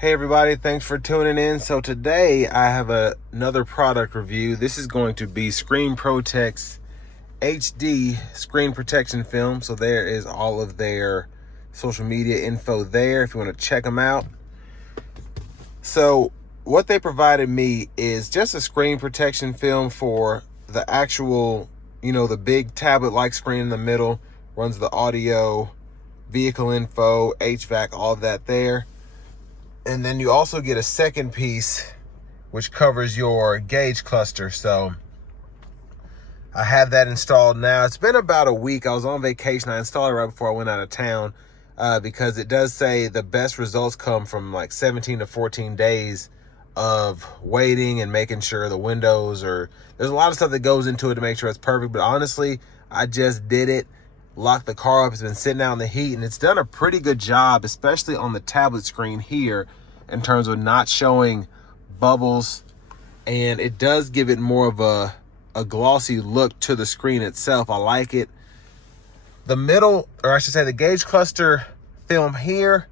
Hey everybody, thanks for tuning in. So today I have another product review. This is going to be Screen ProTech's HD screen protection film. So there is all of their social media info there if you want to check them out. So what they provided me is just a screen protection film for the actual, the big tablet-like screen in the middle, runs the audio, vehicle info, HVAC, all of that there. And then you also get a second piece which covers your gauge cluster. So I have that installed now. It's been about a week. I was on vacation. I installed it right before I went out of town because it does say the best results come from like 17 to 14 days of waiting and making sure the windows there's a lot of stuff that goes into it to make sure it's perfect. But honestly, I just did it. Locked the car up. It's been sitting out in the heat and it's done a pretty good job, especially on the tablet screen here, in terms of not showing bubbles, and it does give it more of a glossy look to the screen itself. I like it. The middle, or I should say the gauge cluster film here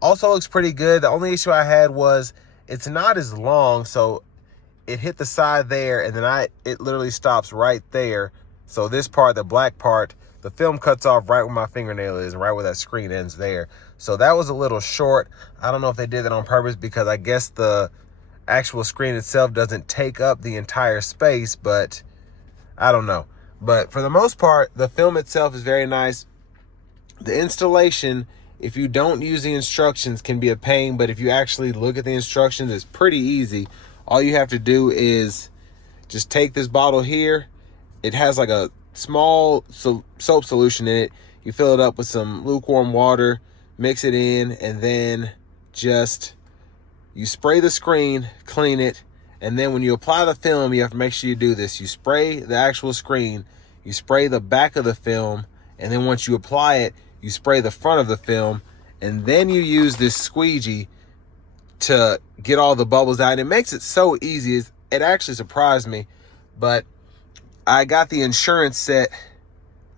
also looks pretty good. The only issue I had was it's not as long, so it hit the side there and then it literally stops right there. So this part, the black part, the film cuts off right where my fingernail is and right where that screen ends there. So that was a little short. I don't know if they did that on purpose because I guess the actual screen itself doesn't take up the entire space, but I don't know. But for the most part, the film itself is very nice. The installation, if you don't use the instructions, can be a pain, but if you actually look at the instructions, it's pretty easy. All you have to do is just take this bottle here. It has like a small soap solution in it. You fill it up with some lukewarm water, mix it in, and then you spray the screen, clean it, and then when you apply the film, you have to make sure you do this. You spray the actual screen, you spray the back of the film, and then once you apply it, you spray the front of the film, and then you use this squeegee to get all the bubbles out. And it makes it so easy. It actually surprised me, but I got the insurance set.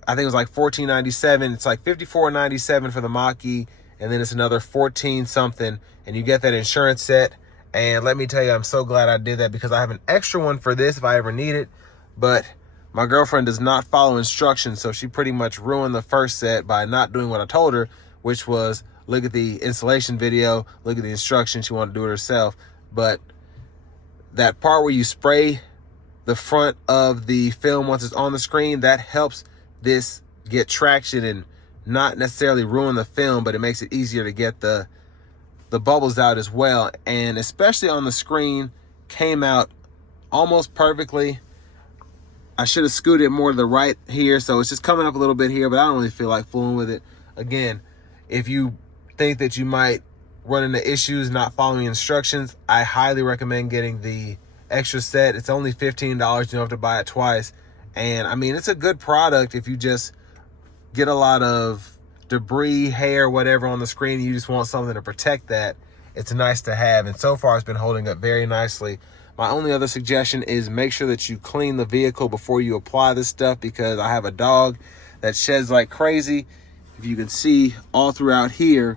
I think it was like $14.97. It's like $54.97 for the Mach-E, and then it's another 14 something, and you get that insurance set. And let me tell you, I'm so glad I did that because I have an extra one for this if I ever need it. But my girlfriend does not follow instructions, so she pretty much ruined the first set by not doing what I told her, which was look at the installation video, look at the instructions. She wanted to do it herself. But that part where you spray the front of the film once it's on the screen, that helps this get traction and not necessarily ruin the film, but it makes it easier to get the bubbles out as well. And especially on the screen, came out almost perfectly. I should have scooted it more to the right here, so it's just coming up a little bit here, but I don't really feel like fooling with it. Again, if you think that you might run into issues not following instructions, I highly recommend getting the extra set. It's only $15. You don't have to buy it twice. And I mean, it's a good product if you just get a lot of debris, hair, whatever on the screen, you just want something to protect that. It's nice to have, and so far it's been holding up very nicely. My only other suggestion is make sure that you clean the vehicle before you apply this stuff, because I have a dog that sheds like crazy. If you can see all throughout here,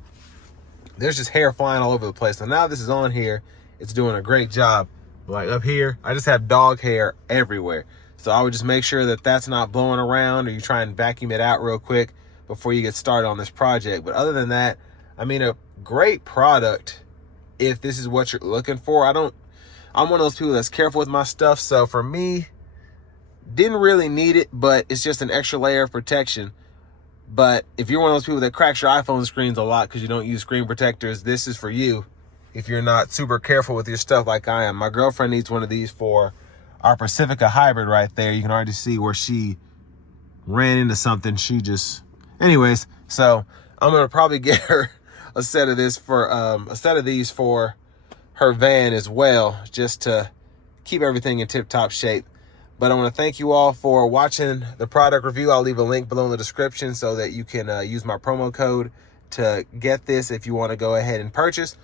there's just hair flying all over the place. So now this is on here, it's doing a great job. Like up here, I just have dog hair everywhere. So I would just make sure that that's not blowing around, or you try and vacuum it out real quick before you get started on this project. But other than that, I mean, a great product if this is what you're looking for. I'm one of those people that's careful with my stuff. So for me, didn't really need it, but it's just an extra layer of protection. But if you're one of those people that cracks your iPhone screens a lot because you don't use screen protectors, this is for you. If you're not super careful with your stuff like I am. My girlfriend needs one of these for our Pacifica hybrid right there. You can already see where she ran into something. Anyways, so I'm gonna probably get her a set of these for her van as well, just to keep everything in tip-top shape. But I want to thank you all for watching the product review. I'll leave a link below in the description so that you can use my promo code to get this if you want to go ahead and purchase.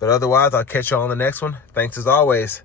But otherwise, I'll catch you all on the next one. Thanks as always.